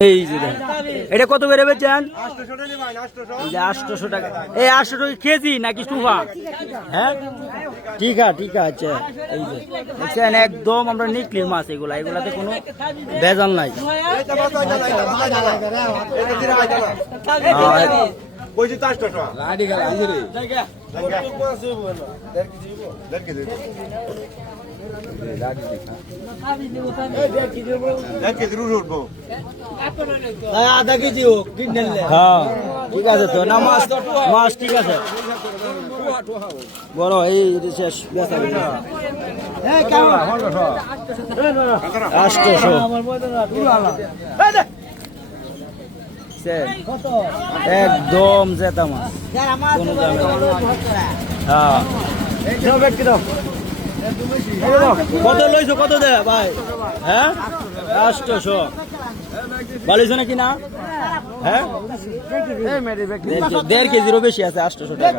এই যে এটা কত করে বেচেন? 800 টাকা। এই 800 টাকা কেজি নাকি সুফা? হ্যাঁ ঠিক আছে। এই যে দেখছেন একদম আমরা নিকলির মাছ, এগুলাতে কোনো ভেজাল নাই। আধা কেজি হোক হ্যাঁ ঠিক আছে তো না, মাছ ঠিক আছে বড় এই শেষ বেচা বিক্রি। 800 একদম জেতা মাছ কোনো দামে। হ্যাঁ কত লইছো, কত দে ভাই? হ্যাঁ 800 বলিস নাকি না? হ্যাঁ 1.5 কেজিরও বেশি আছে 800 টাকা।